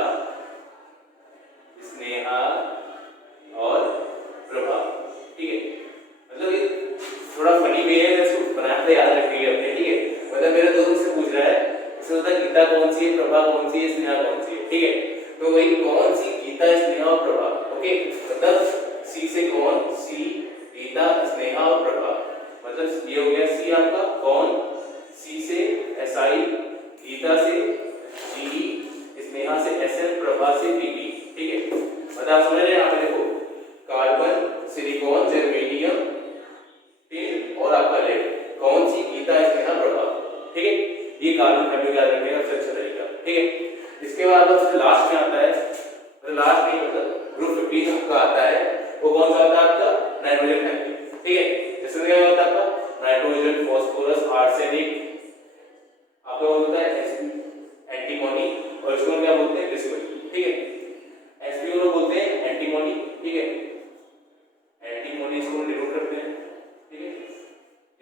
स्नेहा और प्रभा। ठीक है, मतलब ये थोड़ा फनी वे है, इसको बनाया था, याद रखिए अपने। ठीक है, मतलब मेरे दोस्त से पूछ रहा है, इसमें होता है गीता कौन सी है, प्रभा कौन सी है, स्नेहा कौन सी है। ठीक है, तो वही कौन सी गीता, स्नेहा और प्रभा। ओके, मतलब सी से कौन, सी, गीता, स्नेहा और प्रभा, मतलब ये हो गया सी आपका कौन, सी से SI, गीता से G, स्नेहा से SN, प्रभा से PP। ठीक है, मतलब आप समझ रहे हैं, आप देखो कार्बन, सिलिकॉन, जर्मेनियम, टिन और आपका लेड, कौन सी, गीता, स्नेहा, प्रभा। ठीक है, ये कार्बन फैमिली का रखने का सबसे अच्छा तरीका। ठीक है, इसके बाद अब लास्ट में आता है, मतलब लास्ट में मतलब ग्रुप 15 आपका आता है, वो कौन सा आता है आपका, नाइट्रोजन फैमिली। ठीक है, इसमें क्या होता है आपका, नाइट्रोजन, फास्फोरस, आर्सेनिक, आपका होता है एंटीमोनी, और इसको क्या बोलते हैं, बिस्मुथ। ठीक है, SPO बोलते हैं एंटीमोनी। ठीक है, एंटीमोनी इसको डिनोट करते हैं। ठीक है,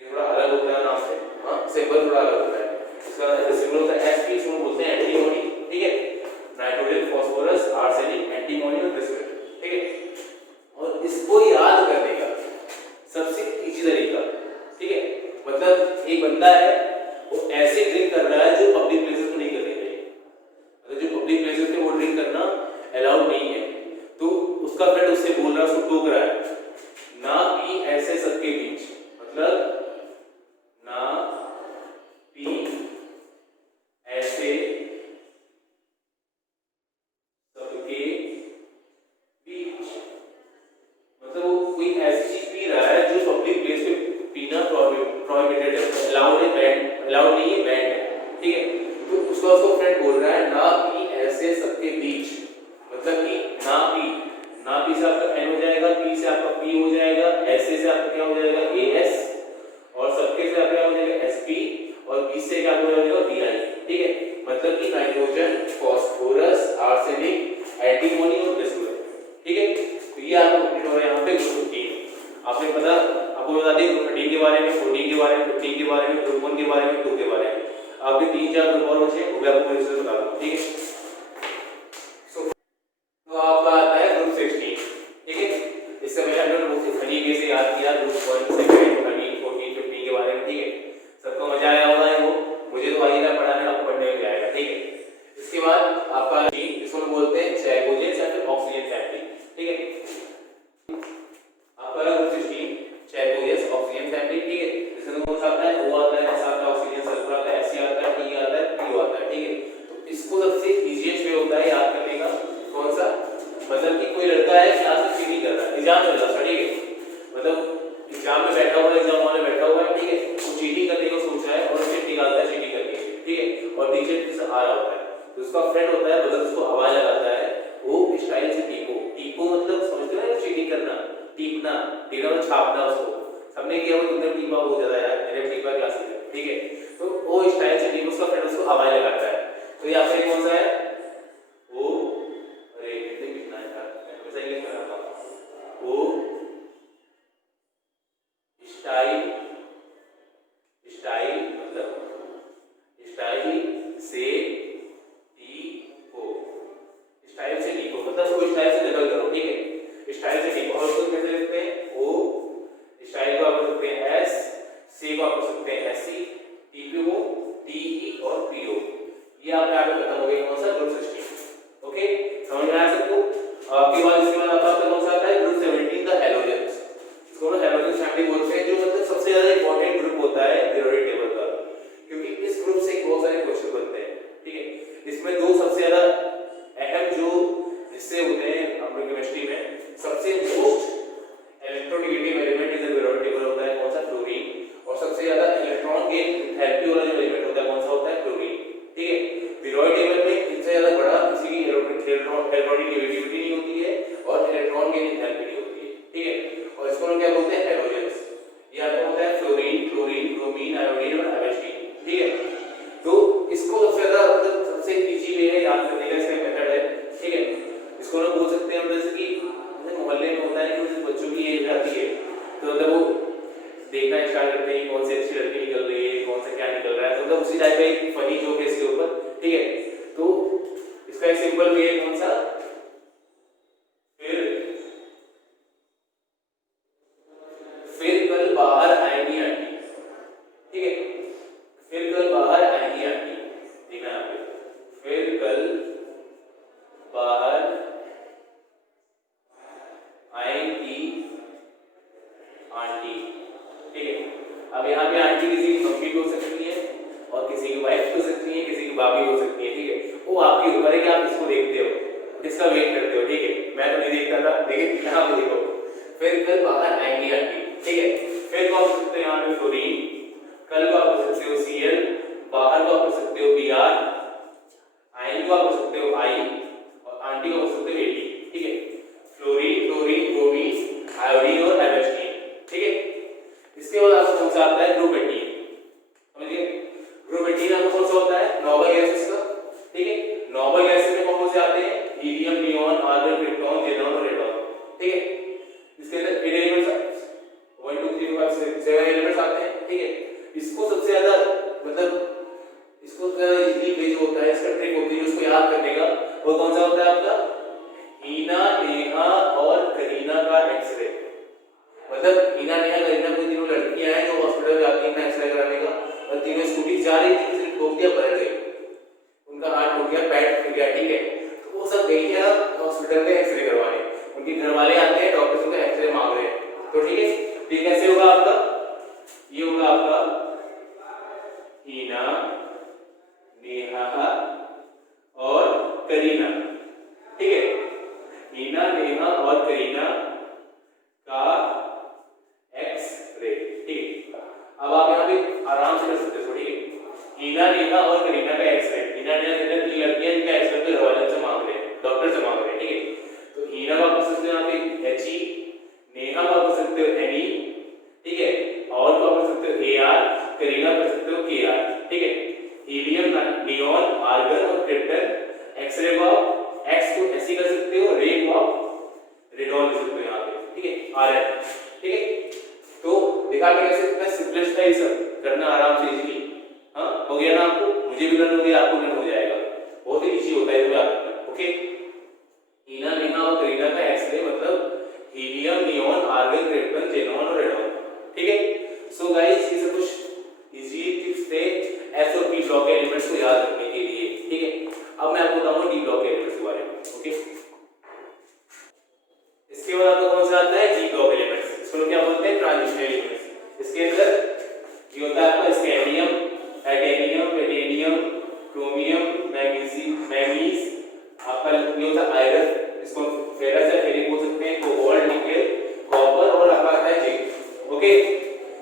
ये थोड़ा अलग होता है नाम से, हाँ सिंबल थोड़ा अलग होता है, इसका सिंबल होता है SP, इसको बोलते हैं एंटीमोनी। ठीक है, नाइट्रोजन, फास्फोरस, आर्सेनिक, एंटीमोनी और बिस्मुथ। ठीक है, और इसको याद करने का सबसे इजी तरीका, ठीक है, मतलब एक बंदा है वो ऐसे ड्रिंक कर रहा है जो पब्लिक प्लेसेस में नहीं करनी चाहिए, मतलब जो पब्लिक प्लेसेस में वो ड्रिंक करना अलाउड नहीं है, तो उसका फ्रेंड उससे बोल रहा है, उसको टोक रहा है, ना पी ऐसे सबके बीच, मतलब ना पी ऐसे सबके बीच, मतलब वो कोई ऐसी चीज पी रहा है जो पब्लिक प्लेस पे पीना प्रोहिबिटेड है, अलाउड है, बैंड, अलाउड नहीं है, बैंड है। ठीक है, तो उसको फ्रेंड बोल रहा है ना पी ऐसे सबके बीच, मतलब कि ना पी, ना पी से आपका N हो जाएगा, पी से आपका P हो जाएगा, ऐसे से आपका क्या हो जाएगा AS, और सबके से आपका क्या हो जाएगा SP, और B से क्या हो जाएगा BI। ठीक है, मतलब कि नाइट्रोजन, फास्फोरस, आर्सेनिक, एंटीमोनी और बिस्मुथ। ठीक है, तो ये आपको कंप्लीट हो गया यहाँ पे ग्रुप 15। आपने पता, आपको बता दें ग्रुप 13 के बारे में, 14 के बारे में, 15 के बारे में, ग्रुप 1 के बारे में, 2 के बारे में, अभी 3-4 ग्रुप और बचे, वो भी आपको मैं इससे बता दूँ। ठीक है, तो आपका आता है ग्रुप 16। ठीक है, इससे पहले हमने बहुत फनी वे से याद किया ग्रुप 1 से 13, 14, 15 के बारे में। ठीक है, सबको मजा आया होगा, वो मुझे तो आइएगा पढ़ाने, आपको पढ़ने में आएगा। ठीक है, इसके बाद आपका इसको बोलते हैं चैकोजेंस या फिर ऑक्सीजन फैमिली। ठीक है, आपका ग्रुप 16 चैकोजेंस ऑक्सीजन फैमिली। ठीक है, इसमें कौन सा आता है, O आता है, S आता है, ऑक्सीजन, सल्फर आता है, Ca आता है, T आता है, PO आता है। ठीक है, तो इसको सबसे इजीएस्ट वे होता है याद करने का, कौन सा, मतलब कि कोई लड़का है क्लास में चीटिंग कर रहा है, एग्जाम चल रहा है। ठीक है, मतलब एग्जाम में बैठा हुआ है, एग्जाम हॉल में बैठा हुआ है। ठीक है, वो चीटिंग करने को सोच रहा है और उसे निकालता है चीटिंग करके। ठीक है, और टीचर से आ रहा होता है, तो उसका फ्रेंड होता है, मतलब उसको आवाज लगाता है, वो स्टाइल से टीपो, टीपो मतलब समझते हो ना, चीटिंग करना, टीपना, टीना में छापना, उसको सबने किया वो, तुमने टीपा बहुत ज्यादा यार, मैंने टीपा क्लास में। ठीक है, तो वो स्टाइल से टीपो, उसका फ्रेंड उसको आवाज लगाता है। तो ये आपका कौन सा है, वो, अरे कितना है यार, वैसा इंग्लिश में आता है, वो स्टाइल, स्टाइल मतलब स्टाइल से टीपो, स्टाइल से टीपो मतलब वो स्टाइल से नकल करो। ठीक है, स्टाइल से टीपो, और उसको कैसे लिखते हैं, ओ, स्टाइल को आप लिख सकते हैं S, C को आप लिख सकते हैं SC, TPO, TE और PO। ये आपका यहाँ पे खत्म हो गया, कौन सा, ग्रुप 16। ओके, समझ में आया सबको। आपके बाद इसके बाद आपका कौन सा आता है, ग्रुप की नेगेटिविटी नहीं होती है और इलेक्ट्रॉन की एंथैल्पी नहीं होती है, ठीक है। और इसको हम क्या बोलते हैं, हैलोजेंस। ये आपको होता है फ्लोरीन, क्लोरीन, ब्रोमीन, आयोडीन और एल्वेस्टीन, ठीक है। तो इसको सबसे ज्यादा मतलब सबसे इजी वे है याद करने का, इसका मेथड है, ठीक है। इसको ना बोल सकते हैं जैसे कि मोहल्ले में होता है कि बच्चों की एज आती है तो मतलब वो देखना स्टार्ट करते हैं कौन सी अच्छी लड़की निकल रही है, कौन सा क्या निकल रहा है, तो मतलब उसी टाइप का एक फनी जोक है इसके ऊपर, ठीक है। तो इसका एक सिंपल वे है कौन सा, फिर कल बाहर आएंगी आंटी, ठीक है। फिर कल बाहर आएंगी आंटी, देखना यहाँ पे, फिर कल बाहर आएंगी आंटी, ठीक है। अब यहाँ पे आंटी किसी की मम्मी हो सकती है और किसी की वाइफ हो सकती है, किसी की भाभी हो सकती है, ठीक है। वो आपके ऊपर है कि आप इसको देखते हो, किसका वेट करते हो, ठीक है। मैं तो नहीं देखता था, लेकिन यहाँ पे देखो, फिर कल बाहर आएंगी आंटी, ठीक है। फिर को आप सकते हो यहाँ पे फ्लोरीन, कल को आप कर सकते हो Cl, बाहर को आप कर सकते हो Br, आयन को आप कर सकते हो I और आंटी को कर सकते हो Ag, ठीक है। फ्लोरीन, क्लोरीन, ब्रोमीन, आयोडीन और एल्वेस्टीन, ठीक है। इसके बाद आपको कौन सा आता है, ग्रुप 18, समझिए। ग्रुप 18 आपको कौन सा होता है, नोबल गैसेस का, ठीक है। नोबल गैसेस में कौन से आते हैं, helium, neon, argon, krypton, xenon और रेडॉन, ठीक है। इसके अंदर 8 एलिमेंट्स 1 2 3 4 5 6 7 एलिमेंट्स आते हैं, ठीक है। इसको सबसे ज्यादा मतलब इसको इजीली वे जो होता है, इसका ट्रिक होती है उसको याद करने का, वो कौन सा होता है आपका, हीना, नेहा और करीना का एक्सरे। मतलब हीना, नेहा, करीना कोई तीनों लड़कियां हैं जो हॉस्पिटल में आती हैं एक्सरे कराने का, और तीनों स्कूटी जा रही थी, किसी ने ठोक दिया, पलट गई, उनका हाथ टूट गया, पैर टूट गया, ठीक है। तो वो सब गई है हॉस्पिटल में एक्सरे करवाने, उनके घर वाले आते हैं, डॉक्टर से एक्सरे मांग रहे हैं, तो ठीक है। ये कैसे होगा आपका, ये होगा आपका हीना, नेहा और करीना, ठीक है। हीना, नेहा और करीना का एक्सरे, ठीक है। अब आप यहाँ पे आराम से कर सकते हो, ठीक है। हीना, नेहा और करीना का एक्सरे, हीना, नेहा, करीना तीन लड़कियां जिनका एक्सरे तो घर वाले से मांग रहे हैं, डॉक्टर से मांग रहे हैं, ठीक है। तो हीना को आप कर सकते हो यहाँ पे He, नेहा को आप कर सकते हो Ne, ठीक है, और को आप कर सकते हो Ar, करीना कर सकते हो Kr, ठीक है। हीलियम, नियॉन, आर्गन और क्रिप्टन, एक्सरे को आप X को ऐसे कर सकते हो, रे को आप रेडॉन लिख सकते हो यहाँ पे, ठीक है, Rn, ठीक है। तो देखा कि कैसे इतना सिंपलेस्ट है, ये सब करना आराम से इजीली, हाँ हो गया ना आपको, मुझे भी लर्न हो गया, आपको लर्न हो जाएगा, बहुत ही इजी होता है ये याद करना, ओके। हीना, नेहा और करीना का एक्सरे मतलब helium, neon, argon, krypton, xenon और रेडॉन, ठीक है। सो गाइस ये सब कुछ इजी टिप्स थे एस और पी ब्लॉक के एलिमेंट्स को याद रखने के लिए, ठीक है। अब मैं आपको बताऊंगा डी ब्लॉक के एलिमेंट्स के बारे में, ओके। इसके बाद आपको कौन सा आता है, डी ब्लॉक एलिमेंट्स, इसको क्या बोलते हैं, ट्रांजिशन एलिमेंट्स। इसके अंदर ये होता है आपका स्कैंडियम, टाइटेनियम, पैटेनियम, क्रोमियम, मैंगनीज, आपका ये होता है आयरन, इसको फेरस या फेरिक बोल सकते हैं, कोबाल्ट, निकेल, कॉपर और आपका आता है जिंक, ओके।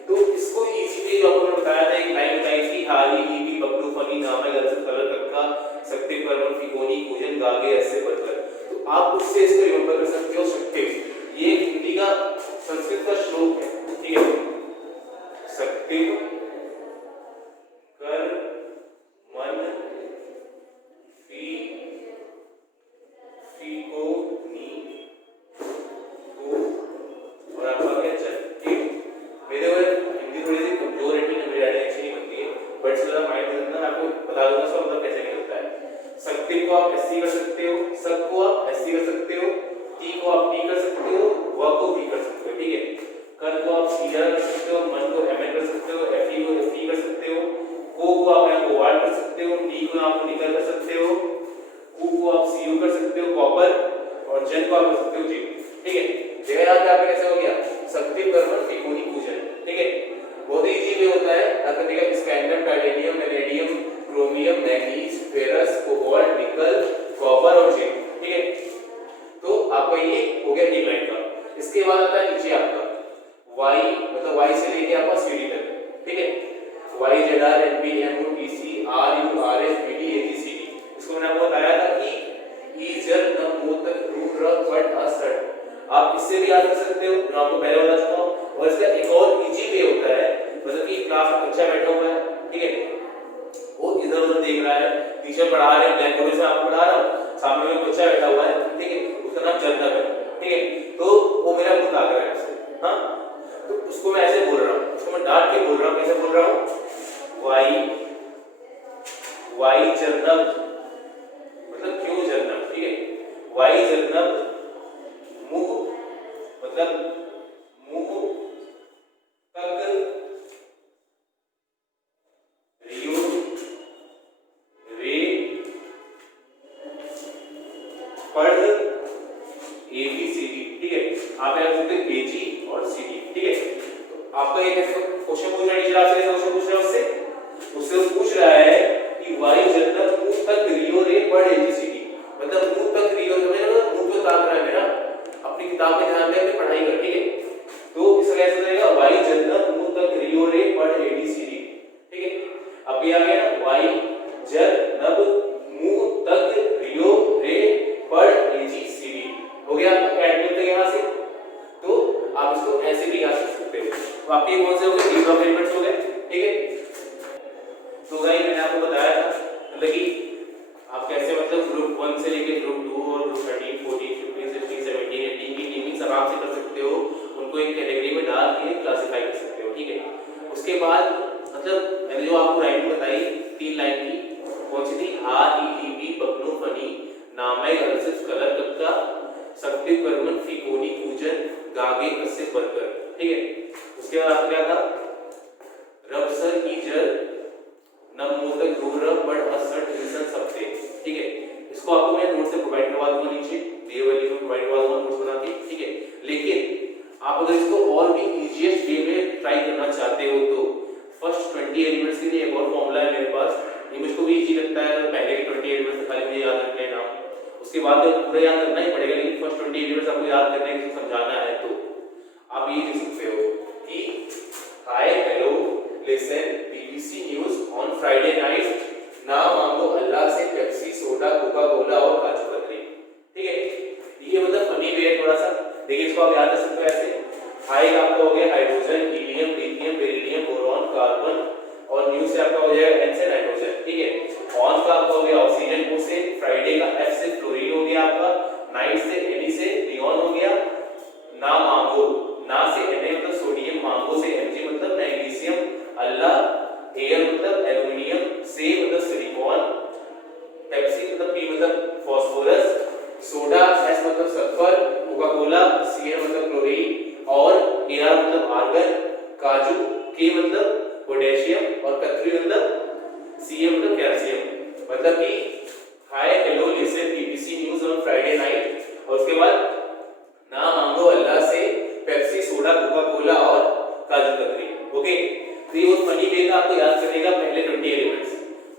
तो इसको इजीली जो आपको बताया था, एक लाइन बताई थी, हाली, ईबी, बकलू, फनी, नामा, गलत, कलर, तक्का, शक्ति, परमन, फिकोनी, कूजन, गागे, ऐसे बढ़कर, तो आप उससे इसको रिमेंबर कर सकते हो, शक्ति, ये हिंदी का संस्कृत का श्लोक है, ठीक है। शक्ति कर मन फी को नी को और आपका क्या चल, ठीक। मेरे को हिंदी थोड़ी सी कमजोर है, ठीक है, मेरी राइटिंग अच्छी नहीं बनती है, बट इसका माइंड में आपको बता दूंगा इसका मतलब कैसे निकलता है। शक्ति को आप एससी कर सकते हो, सक को आप एससी कर सकते हो, टी को आप टी कर सकते हो, व को वी कर सकते हो, ठीक है। कर को आप सीडर कर सकते हो, मन को एमएन कर सकते हो, एफई को एफई कर सकते हो, को आप यहाँ कोबाल्ट कर सकते हो, नी को आप निकल कर सकते हो, कू को आप सीयू कर सकते हो, कॉपर, और जन को आप कर सकते हो जिंक, ठीक है। देखा यहाँ पे आपका कैसे हो गया, शक्ति, कर्मन, फिकोनी, कूजन, ठीक है। बहुत ही इजी वे होता है, आपका देखा scandium, titanium, vanadium, chromium, manganese, ferrous, cobalt, निकल, कॉपर और जिंक, ठीक है। तो आपका ये हो गया डी लाइन का। इसके बाद आता है नीचे आपका वाई, मतलब वाई से लेके आपका सीडी तक, ठीक है। Y, Z, R, N, P, M, U, T, C, R, U, R, S, P, D, A, G, C, D. इसको मैंने आपको बताया था कि ई, जर, नम, मो तक आपको पहले बता चुका हूँ। और इसका एक और इजी वे होता है, मतलब कि क्लास में बच्चा बैठा हुआ है, ठीक है, वो इधर उधर देख रहा है, टीचर पढ़ा रहे हैं, ब्लैक बोर्ड से आपको पढ़ा रहा हूँ, सामने में बच्चा बैठा हुआ है, ठीक है, उसका नाम जर्नब है, ठीक है, तो वो मेरा मुंह ताक रहा है उससे, हाँ, तो उसको मैं ऐसे बोल रहा हूँ, उसको मैं डांट के बोल रहा हूँ, कैसे बोल रहा हूँ, वाई जर्नब, मतलब क्यों जर्नब, ठीक है, वाई जर्नब मुंह, मतलब मुंह तक रियो रे पढ़ ABCD, ठीक है, आप यहाँ लिखते हैं AG और CD, ठीक है, तो आपका ये क्वेश्चन पूछ रहा है, टीचर आपसे क्वेश्चन पूछ रहा है, उससे वो पूछ रहा है कि वाई जर्नब मुंह तक रियो रे पढ़ ABCD, मतलब मुंह तक रियो रे, मतलब मुंह पे ताक रहा है मेरा, अपनी किताब में ध्यान दे, अपनी पढ़ाई कर, ठीक है, तो इसका कैसे रहेगा, वाई जर्नब मुंह तक रियो रे पढ़ ABCD, ठीक है, अब ये आ गया ना, वाई जर्नब मुंह तक रियो रे पढ़ ABCD, हो गया आपका ऐड मिलता है यहाँ से, तो आप इसको ऐसे भी याद कर सकते हो। तो आपके कौन से हो गए, तीन एलिमेंट्स हो गए, ठीक है, तो गाइस मैंने आपको बताया था मतलब कि आप कैसे मतलब ग्रुप 1 से लेके ग्रुप 2 और ग्रुप 13 14 15 16 17 18 की टीमिंग आराम से कर सकते हो, उनको एक कैटेगरी में डाल के क्लासिफाई कर सकते हो, ठीक है। उसके बाद मतलब मैंने जो आपको राइटिंग बताई 3 लाइन की, कौन सी थी, हा ही लीबी बकनो फनी नामे अलसिफ कलर कक्का सक्ति करमन फीकोनी पूजन गागे कसे बरकर, ठीक है। उसके बाद आपका क्या था, रब सर की जर नम मोदक घोर बड़ असट इंसान सबसे, ठीक है, इसको आपको मैं नोट से प्रोवाइड करवा दूंगा, नीचे दिए हुए लिंक में प्रोवाइड करवा दूंगा नोट्स बना के, ठीक है। लेकिन आप अगर इसको और भी इजीएस्ट वे में ट्राई करना चाहते हो तो फर्स्ट 20 एलिमेंट्स के लिए एक और फॉर्मूला है मेरे पास, ये मुझको भी इजी लगता है, पहले के 20 एलिमेंट्स खाली मुझे याद रखने हैं नाम, उसके बाद तो पूरा याद करना ही पड़ेगा, लेकिन फर्स्ट 20 एलिमेंट्स आपको याद करने हैं, किसी समझाना है तो आप ये लिख सकते हो कि hi hello listen BBC news on Friday night, ना मांगो अल्लाह से पेप्सी सोडा कोका कोला और काजू कतरी, ठीक है, ये मतलब फनी वे है थोड़ा सा, देखिए इसको आप याद कर सकते हो ऐसे, हाई आपका हो गया hydrogen helium lithium beryllium boron carbon, और न्यू से आपका हो जाएगा N से नाइट्रोजन, ठीक है, ऑन का आपका हो गया ऑक्सीजन, O से फ्राइडे का F से फ्लोरीन हो गया आपका, नाइट से Ne से नियॉन हो गया, ना मांगो ना से Na मतलब सोडियम, मांगो से Mg मतलब मैग्नीशियम, अल्लाह एयर मतलब एल्युमिनियम, से मतलब सिलिकॉन, पेप्सी मतलब P मतलब फास्फोरस, सोडा S मतलब सल्फर, कोका कोला Cl मतलब क्लोरीन, और Ar मतलब आर्गन, काजू K मतलब पोटेशियम, और कतरी मतलब Ca मतलब कैल्शियम, मतलब कि hi hello listen BBC news on Friday night, और उसके बाद ना मांगो अल्लाह से पेप्सी सोडा कोका कोला और काजू कतरी, ओके। तो ये बहुत फनी वे का आपको याद करने का पहले 20 एलिमेंट्स,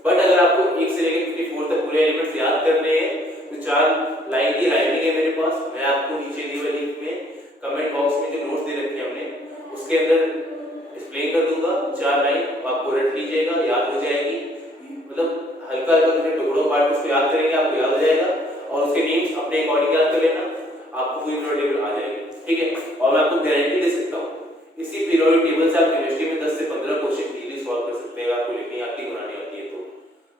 बट अगर आपको 1 से लेकर 54 तक पूरे एलिमेंट्स याद करने हैं तो 4 लाइन की राइटिंग है मेरे पास, मैं आपको नीचे दिए हुए लिंक में कमेंट बॉक्स में जो नोट्स दे रखे हैं हमने उसके अंदर एक्सप्लेन कर दूंगा, 4 लाइन आपको रट लीजिएगा, याद हो जाएगी, मतलब हल्का हल्का टुकड़ों पार्ट उसको याद करेंगे आपको याद हो जाएगा, और उसके नेम्स अपने अकॉर्डिंग याद कर लेना, आपको कोई पीरियोडिक आ जाएगी, ठीक है। और मैं आपको गारंटी दे सकता हूँ इसी पीरियोडिक टेबल से आप केमिस्ट्री में 10 से 15 क्वेश्चन इजीली सॉल्व कर सकते हैं, आपको लिखनी आती बनानी आती है तो।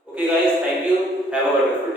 Okay guys, thank you, have a wonderful